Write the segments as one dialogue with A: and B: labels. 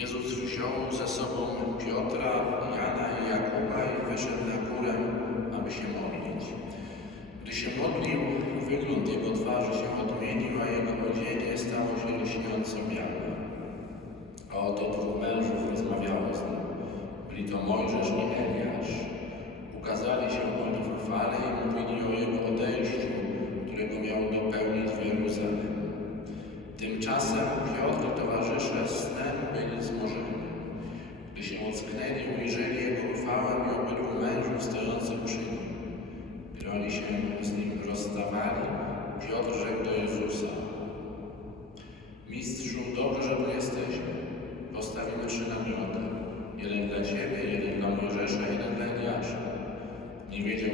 A: Jezus wziął ze sobą Piotra, Jana i Jakuba i wyszedł na górę, aby się modlić. Gdy się modlił, wygląd jego twarzy się odmienił, a jego odzienie stało się lśniąco białe. A oto dwóch mężów rozmawiało z nim. Byli to Mojżesz i Eliasz. Ukazali się oni w chwale i mówili o jego odejściu, którego miał dopełnić w Jeruzalem. Tymczasem Piotr towarzysze snem byli zmorzeni. Gdy się ocknęli, ujrzeli jego chwałę i obydwu mężów stojących przy nim. Gdy oni się z nim rozstawali, Piotr rzekł do Jezusa: Mistrzu, dobrze, że tu jesteśmy. Postawimy trzy namioty. Jeden dla Ciebie, jeden dla Mojżesza, jeden dla Eliasza. Nie wiedział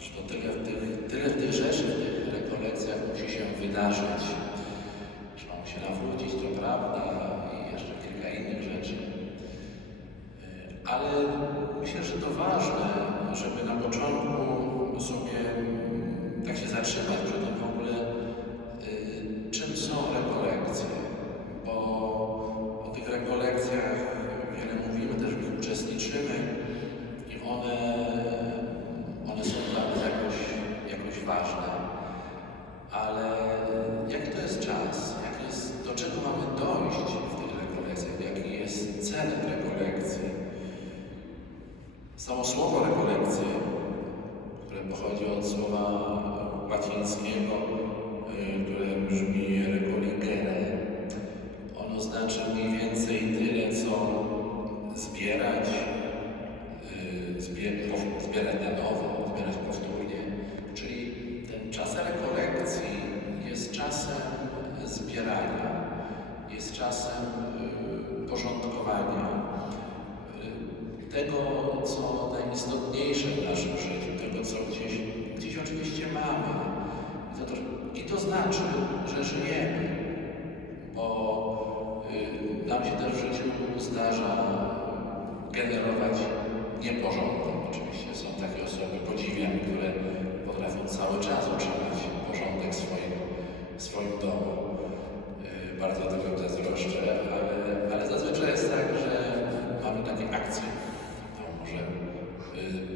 A: że to tyle tych, tyle tych rzeczy, w tych rekolekcjach musi się wydarzyć,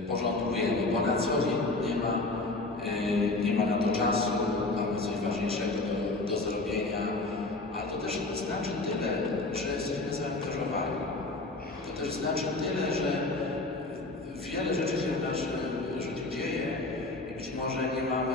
A: porządkujemy, bo na co dzień nie ma, y, nie ma na to czasu, mamy coś ważniejszego do, do zrobienia, ale to też znaczy tyle, że jesteśmy zaangażowani. To też znaczy tyle, że wiele rzeczy się w naszym życiu dzieje i być może nie mamy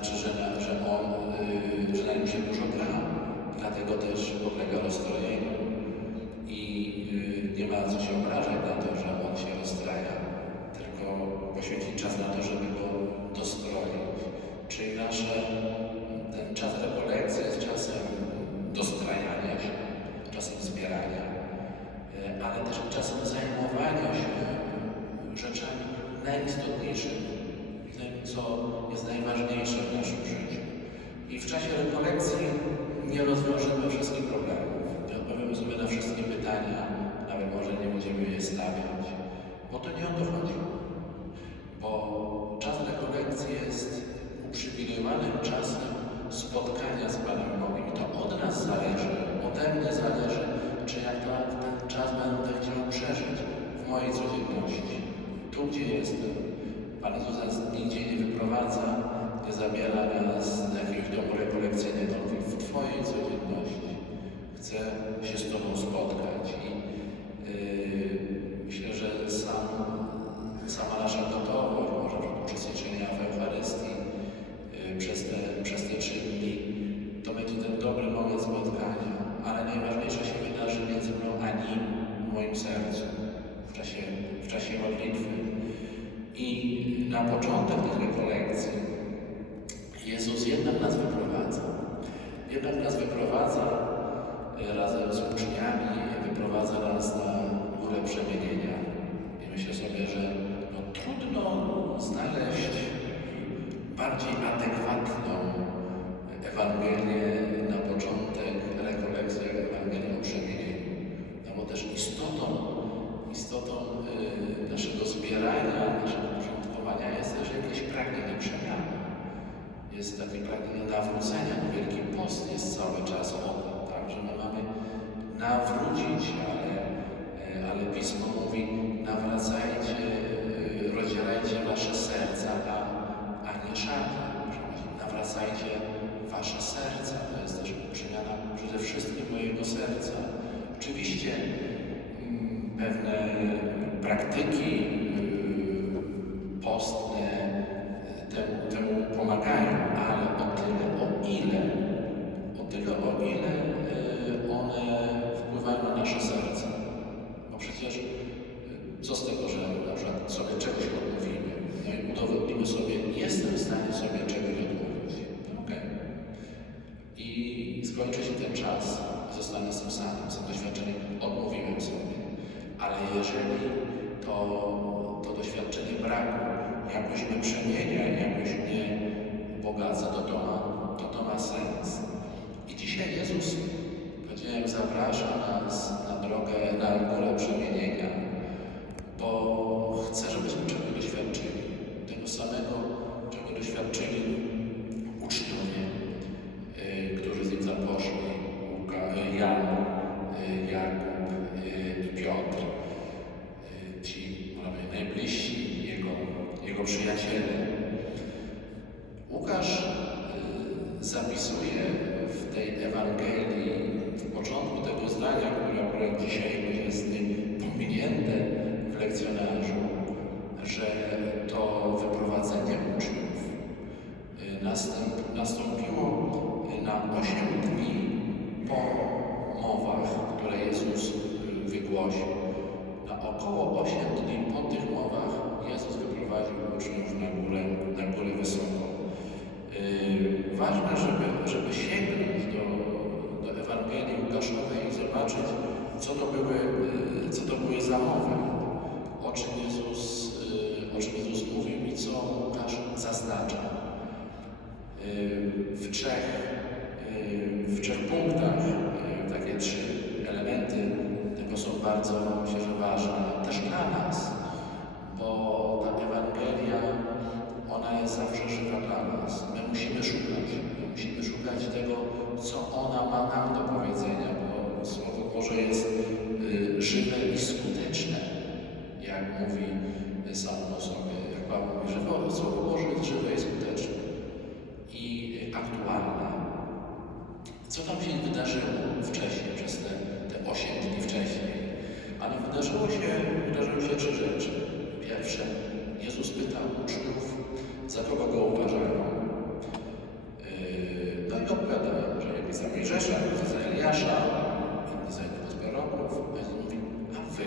A: znaczy, że, że on, yy, że na nim się dużo gra, dlatego też podlega rozstrojeniu i yy, nie ma co się obrażać. pełnia z Panem Bogiem. I to od nas zależy, ode mnie zależy, czy ja tak, ten czas będę chciał przeżyć w mojej codzienności. Tu, gdzie jestem. Pan Jezus nas nigdzie nie wyprowadza, nie zabiera nas do jakiegoś domu rekolekcyjnego. W Twojej codzienności chcę się z Tobą spotkać. G, you. know 不是那些人 co tam się wydarzyło wcześniej, przez te, te 8 dni wcześniej. Ale wydarzyło się, wydarzyły się trzy rzeczy. Pierwsze, Jezus pytał uczniów, za kogo go uważają. Yy, no i odpowiadają, że jakby za Mojżesza, za Eliasza, inni za innego z proroków. A Jezus mówi, a wy,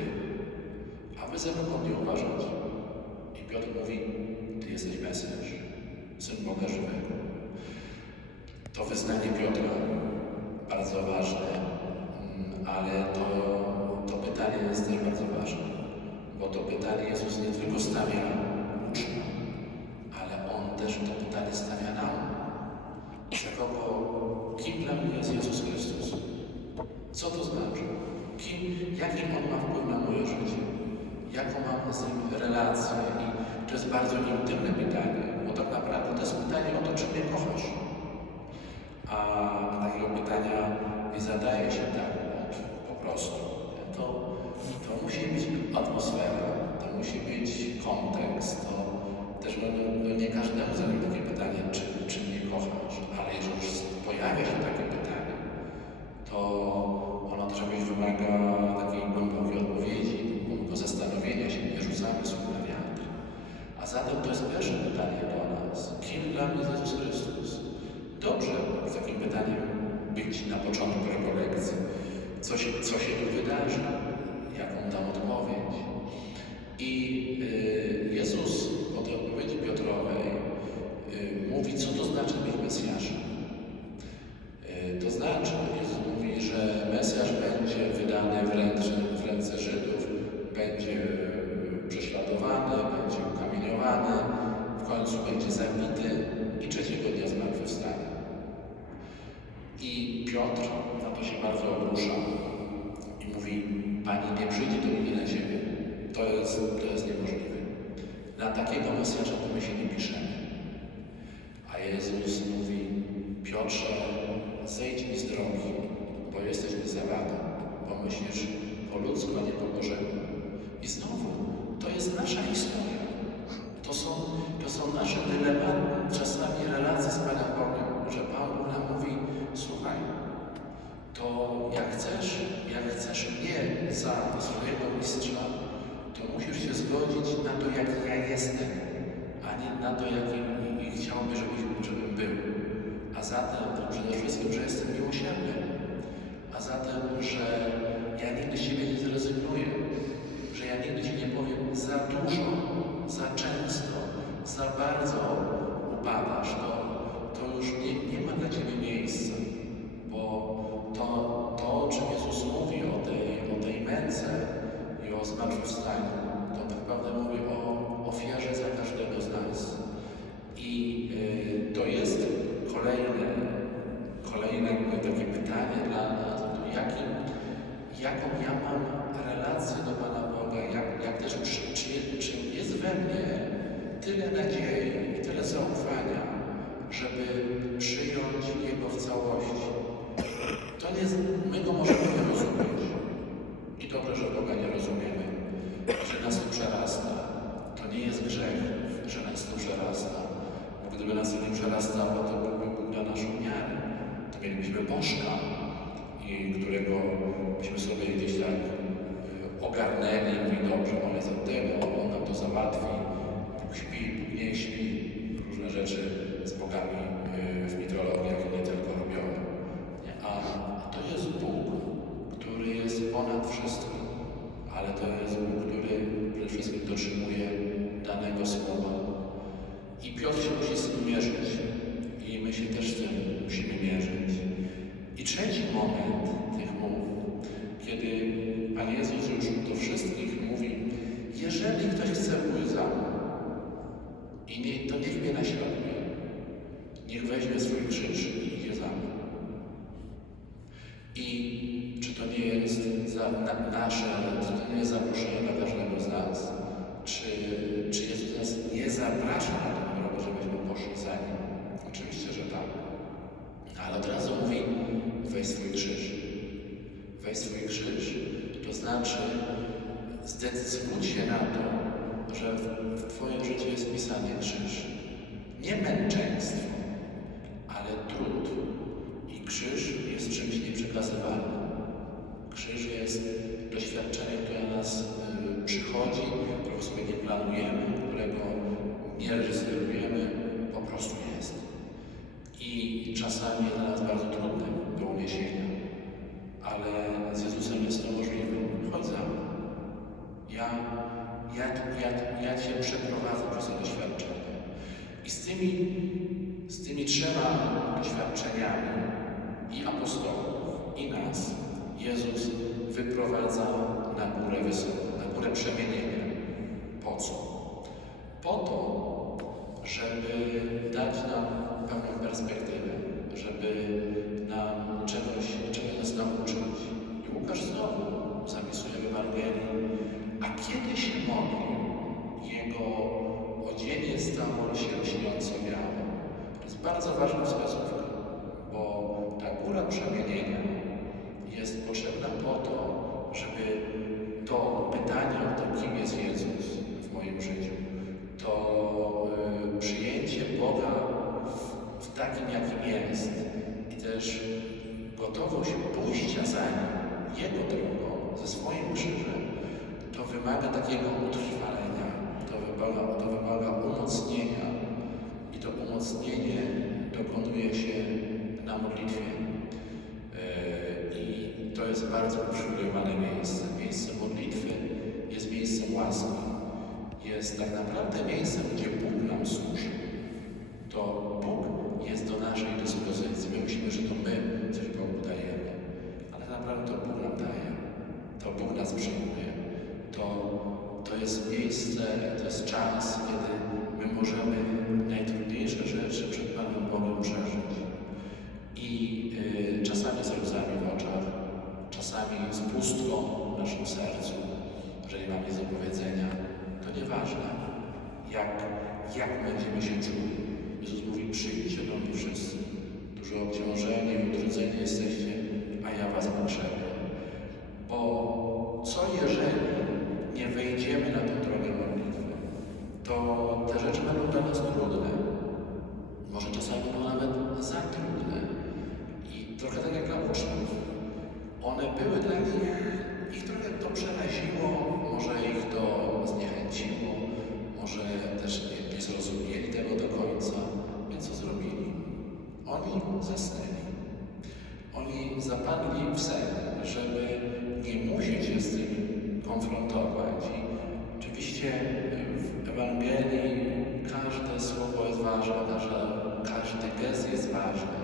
A: a wy za kogo nie uważacie? I Piotr mówi, ty jesteś Mesjasz, Syn Boga Żywego. To wyznanie Piotra bardzo ważne, mm, ale to, to pytanie jest też bardzo ważne, bo to pytanie Jezus nie tylko stawia uczniom, ale On też to pytanie stawia nam. Czego Bo kim dla mnie jest Jezus Chrystus? Co to znaczy? Kim, jaki On ma wpływ na moje życie? Jaką mam z Nim relację? I to jest bardzo intymne pytanie, bo tak naprawdę to jest pytanie o to, czy mnie kochasz. A takiego pytania nie zadaje się tak po prostu. To, to musi być atmosfera, to musi być kontekst, to też no, no nie każdemu zadaje takie pytanie, czy, czy mnie kochasz, ale jeżeli już pojawia się takie pytanie, to ono też jakoś wymaga takiej głębokiej odpowiedzi, głębokiego zastanowienia się, nie rzucamy słów na wiatr. A zatem to jest pierwsze pytanie do nas. Kim dla mnie jest Jezus Chrystus? Dobrze z takim pytaniem być na początku rekolekcji. Co się, co się tu wydarzy? Jaką dam odpowiedź? I y, Jezus po tej odpowiedzi Piotrowej y, mówi, co to znaczy być Mesjaszem. Y, To znaczy, Jezus mówi, że Mesjasz będzie wydany w ręce, w ręce Żydów, będzie y, prześladowany, będzie ukamieniowany, w końcu będzie zabity i trzeciego dnia zmartwychwstanie. I Piotr na to się bardzo obrusza i mówi, Pani nie przyjdzie do mnie na ziemię. To jest, niemożliwe. Na takiego Mesjasza to my się nie piszemy. A Jezus mówi, Piotrze, zejdź mi z drogi, bo jesteś zawada, bo myślisz po ludzku, a nie po Bożemu. I znowu, to jest nasza historia. To są, to są nasze dylematy, czasami relacje z Panem Bogiem, że Pan nam mówi, słuchaj, to jak chcesz, jak chcesz mnie za swojego mistrza, to musisz się zgodzić na to, jaki ja jestem, a nie na to, jakim i, i chciałby, żebyś, żebym był. A zatem przede wszystkim, że jestem miłosierny. A zatem, że ja nigdy z Ciebie nie zrezygnuję. Że ja nigdy Ci nie powiem za dużo, za często, za bardzo upadasz. To, to już nie, nie ma dla Ciebie miejsca. Weź swój krzyż. To znaczy, zdecydujcie się na to, że w, Twoim życiu jest pisany krzyż. Nie męczeństwo, ale trud. I krzyż jest czymś nieprzekazywalnym. Krzyż jest doświadczeniem, które na nas y, przychodzi, którego sobie nie planujemy, którego nie reżyserujemy, po prostu jest. I czasami jest dla nas bardzo trudne do uniesienia, ale z Jezusem jest to możliwe. Mną. Ja, ja, ja, ja Cię przeprowadzę przez to doświadczenie. I z tymi, z tymi trzema doświadczeniami i apostołów, i nas, Jezus wyprowadza na górę wysoką, na górę przemienienia. Po co? Po to, żeby bardzo ważna wskazówka, bo ta góra przemienienia jest potrzebna po to, żeby to pytanie o to, kim jest Jezus w moim życiu, to y, przyjęcie Boga w, w takim, jakim jest i też gotowość pójścia za Nim, Jego drogą, ze swoim krzyżem, to wymaga takiego utrwalenia, to wymaga, to wymaga umocnienia i to umocnienie dokonuje się na modlitwie. Yy, I to jest bardzo uprzywilejowane miejsce. Miejsce modlitwy jest miejscem łaski. Jest tak naprawdę miejscem, gdzie Bóg nam służy. To Bóg jest do naszej dyspozycji. My myślimy, że to my coś Bogu dajemy, ale tak naprawdę to Bóg nam daje. To Bóg nas przyjmuje. To, to jest miejsce, to jest czas, kiedy my możemy najtrudniejsze rzeczy przed Panem Bogiem przeżyć. I y, czasami z łzami w oczach, czasami z pustką w naszym sercu, że nie mamy nic do powiedzenia. To nieważne, jak, jak będziemy się czuli. Jezus mówi, przyjdźcie do mnie wszyscy, którzy obciążeni i utrudzeni jesteście, a ja was potrzebuję. Bo co jeżeli nie wejdziemy na tę drogę modlitwy, to te rzeczy będą dla nas trudne. Może czasami będą nawet za trudne. I trochę tak jak dla uczniów. One były dla nich, ich trochę to przeraziło, może ich to zniechęciło, może też nie, nie zrozumieli tego do końca. Więc co zrobili? Oni zasnęli. Oni zapadli w sen, żeby nie musieć się z tym konfrontować. I oczywiście w Ewangelii każde słowo jest ważne, że każdy gest jest ważny.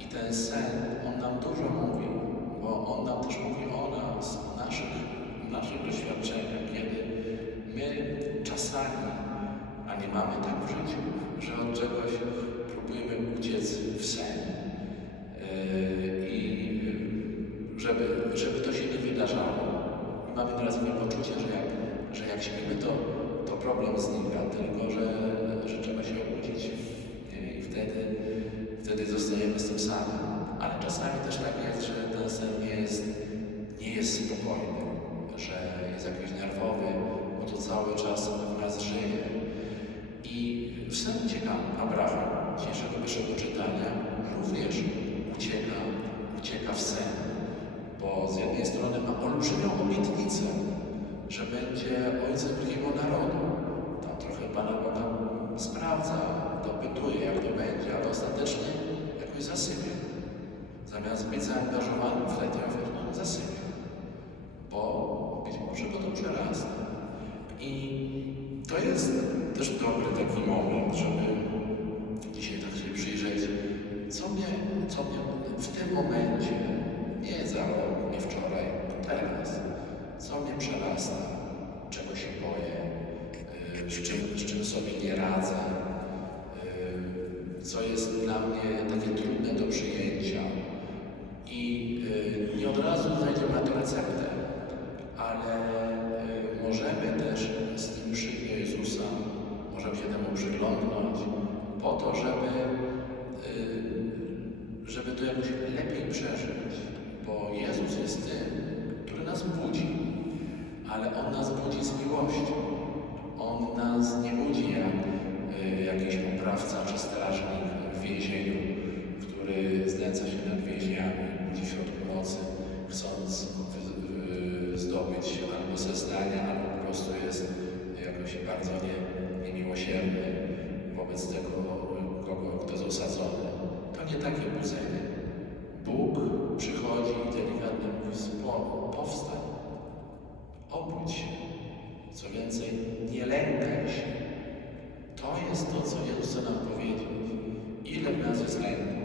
A: I ten sen, on nam dużo mówi, bo on nam też mówi o nas, o naszych, o naszych doświadczeniach, kiedy my czasami, a nie mamy tak w życiu, że od czegoś próbujemy uciec w sen. Yy, I yy, żeby, żeby to się nie wydarzało. I mamy teraz takie poczucie, że jak, że jak śpimy, to, to problem znika, tylko że, że trzeba się obudzić i wtedy, wtedy zostajemy z tym samym. Ale czasami też tak jest, że ten sen nie jest, nie jest spokojny, że jest jakiś nerwowy, bo to cały czas w nas żyje. I w sen ucieka Abraham, dzisiejszego pierwszego czytania, również ucieka, ucieka w sen, bo z jednej strony ma olbrzymią obietnicę, że będzie ojcem wielkiego narodu. Tam trochę Pana Boga sprawdza, dopytuje, jak to będzie, ale ostatecznie jakoś zasypie. Zamiast być zaangażowanym w letnią ofiarę, on zasypie, bo być może to przerasta. I to jest też dobry taki moment, żeby dzisiaj tak się przyjrzeć, co mnie, co mnie w tym momencie, nie za rok, nie wczoraj, teraz, co mnie przerasta, czego się boję, yy, z czym, z czym sobie nie radzę, yy, co jest dla mnie takie trudne do przyjęcia. Więźniami, budzi w środku nocy, chcąc wy- zdobyć albo zeznania, albo po prostu jest jakoś bardzo nie, niemiłosierny wobec tego, kogo, kto jest osadzony. To nie takie budzenie. Bóg przychodzi i delikatnie mówi, "Spo- powstań, obudź się. Co więcej, nie lękaj się. To jest to, co Jezus nam powiedzieć. Ile w nas jest lęku,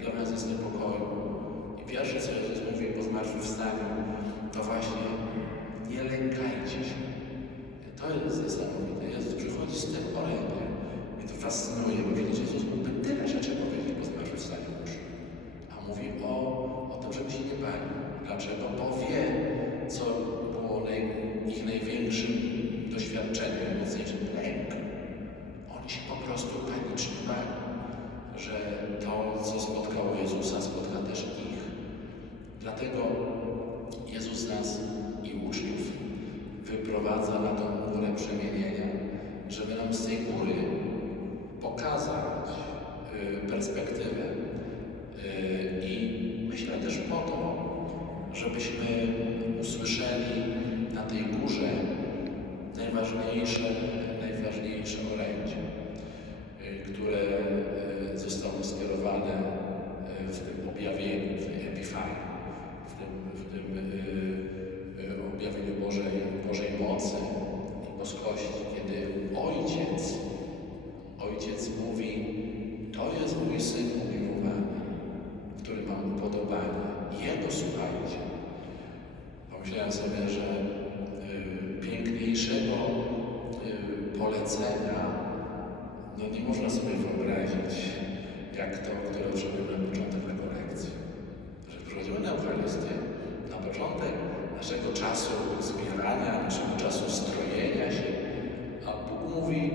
A: ile w nas jest niepokoju. I pierwsze, co Jezus mówi po zmartwychwstaniu, to właśnie nie lękajcie się. To jest niesamowite. Jezus przychodzi z tym orędziem. Mnie to fascynuje, bo przecież Jezus mógłby tyle rzeczy powiedzieć po zmartwychwstaniu już. A mówi o, o tym, żeby się nie bali. Dlaczego? Bo wie, co było ich największym doświadczeniem, najmocniejszym lęk. Oni się po prostu panicznie bali, że przemienienia, żeby nam z tej góry pokazać y, perspektywę. Y, I myślę też po to, żebyśmy usłyszeli na tej górze najważniejsze, najważniejsze orędzie, y, które y, zostało skierowane y, w tym objawieniu, w tej epifanii, w tym, w tym y, y, objawieniu Bożej, Bożej mocy i boskości, kiedy Ojciec, Ojciec mówi, to jest mój Syn umiłowany, w upodobanie. Jego słuchajcie. Pomyślałem sobie, że y, piękniejszego y, polecenia no nie można sobie wyobrazić, jak to, które otrzymujemy na początek rekolekcji. Że przychodzimy na Eucharystię, na początek naszego czasu zbierania, naszego czasu strojenia się, a Bóg mówi,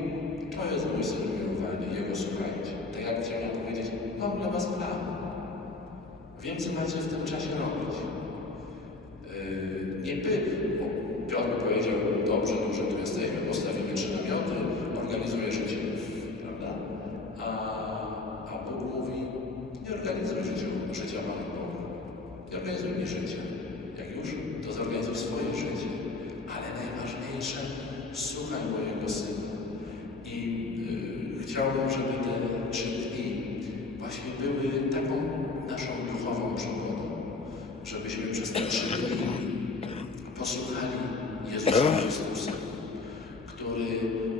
A: to jest mój Syn umiłowany, Jego słuchajcie. Tak jak chciałem powiedzieć, mam dla Was plan. Co macie w tym czasie robić. Yy, nie by, bo Piotr powiedział, dobrze, dużo tu jesteśmy, postawimy trzy namioty, organizuję życie, prawda? A, a Bóg mówi, nie organizuj życia, życia Panu Bogu. Nie organizuj mi życia. Jak już, to zorganizuj swoje życie. Ale najważniejsze, słuchaj mojego Syna. I yy, chciałbym, żeby te trzy dni właśnie były taką naszą duchową przygodą, żebyśmy przez te trzy dni posłuchali Jezusa Chrystusa, który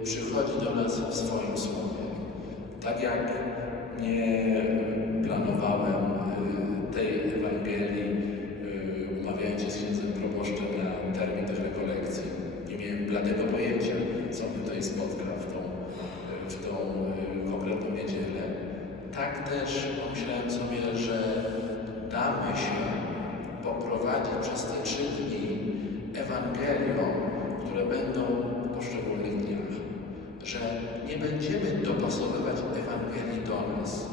A: przychodzi do nas w swoim słowie. Tak jak nie planowałem y, tej Ewangelii, y, umawiając się z księdzem proboszczem na termin tych rekolekcji, nie miałem bladego pojęcia, co mnie tutaj spotka w tą, w tą y, konkretną niedzielę. Tak też pomyślałem sobie, że damy się poprowadzić przez te trzy dni Ewangelią, które będą w poszczególnych dniach. Że nie będziemy dopasowywać Ewangelii do nas,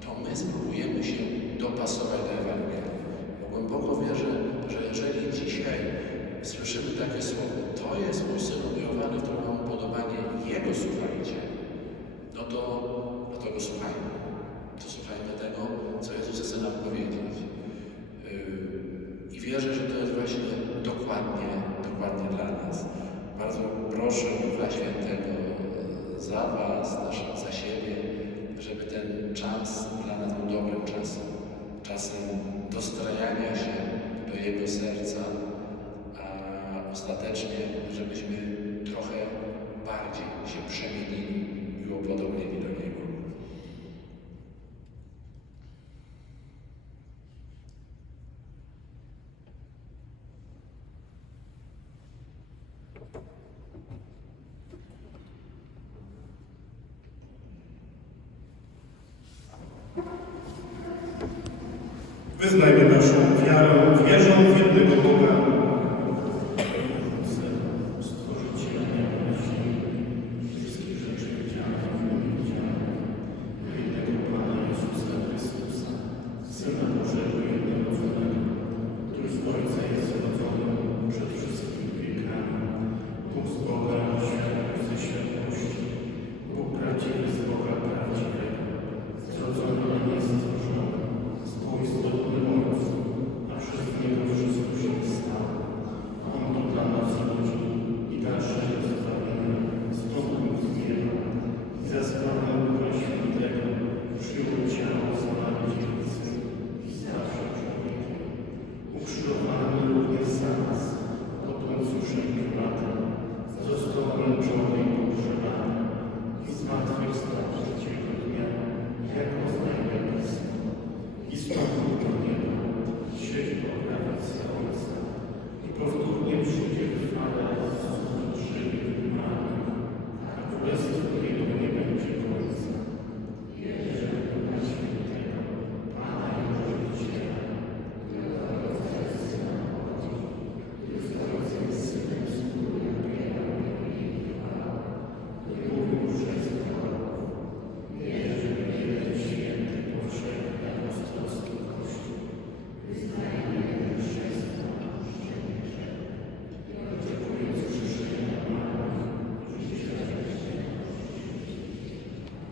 A: to my spróbujemy się dopasować do Ewangelii. Bo głęboko wierzę, że jeżeli dzisiaj słyszymy takie słowo, to jest mój Syn umiłowany, w którym mam upodobanie, Jego słuchajcie, no to, no to go słuchajmy. To słuchajmy tego, co Jezus chce nam powiedzieć. Yy, I wierzę, że to jest właśnie dokładnie, dla nas. Bardzo proszę Ducha Świętego yy, za Was, też za siebie, żeby ten czas dla nas był dobrym czasem. Czasem dostrajania się do Jego serca, a ostatecznie, żebyśmy trochę bardziej się przemienili i upodobnili do Niego.
B: Wyznajmy naszą wiarę, wierzę w jednego Boga. Stworzyciela nieba i ziemi, wszystkich rzeczy widzianych i niewidzianych, jednego Pana Jezusa Chrystusa, Syna Bożego jednorodzonego, który z Ojca jest zrodzony przed wszystkimi wiekami, Bóg z Boga, światłość ze światłości, Bóg prawdziwy z Boga prawdziwego, zrodzony i niestworzony, z Bóg istotny Ojcu, a przez Niego wszystko się stało.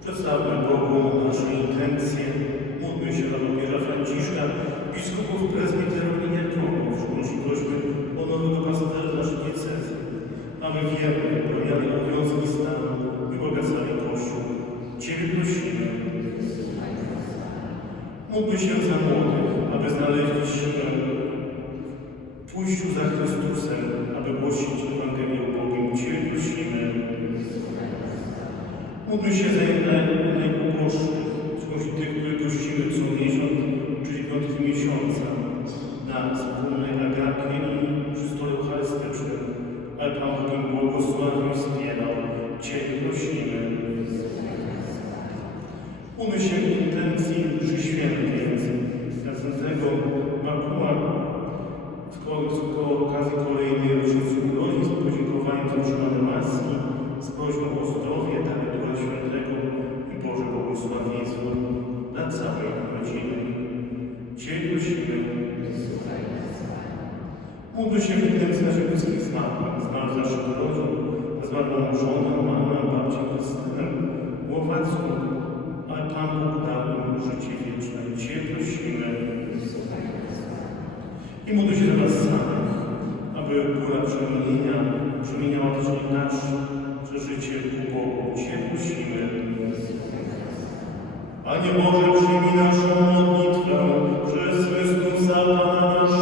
B: Przedstawmy Bogu nasze intencje. Módlmy się za papieża Franciszka, biskupów, prezbiterów i diakonów. Szczególnie prośmy o nowego pasterza naszej diecezy. Mamy wierę, wypełniali obowiązki stanu i bogacali Kościół. Ciebie prosimy. Módlmy się za młodych, aby znaleźli siłę w pójściu za Chrystusem, aby głosić Ewangelię o Bogiem. Ciebie prosimy. Módlmy się za naj- najuboższych, zwłaszcza tych, których gościmy co miesiąc, czyli piątki miesiąca, na wspólnej agapie i przy stole eucharystycznym. Ale Pan Bogiem błogosławił i wspierał. Ciebie prosimy. Módlmy się w intencji mszy świętej następnego Makua z okazji kolejnej rocznicy urodzin z podziękowaniem za utrzymane łaski, Módlmy się w intencji naszych bliskich zmarłych, zmarłych z naszych rodzin, zmarłą żonę, mamę, babcię, Krystynę, Łowacką, ale Pan Bóg dał im życie wieczne. Cię prosimy. I módl się za nas samych, aby góra przemienienia przemieniała też nasze życie ku Bogu. Cię prosimy. Panie Boże, przyjmij naszą modlitwę przez Chrystusa Pana naszego.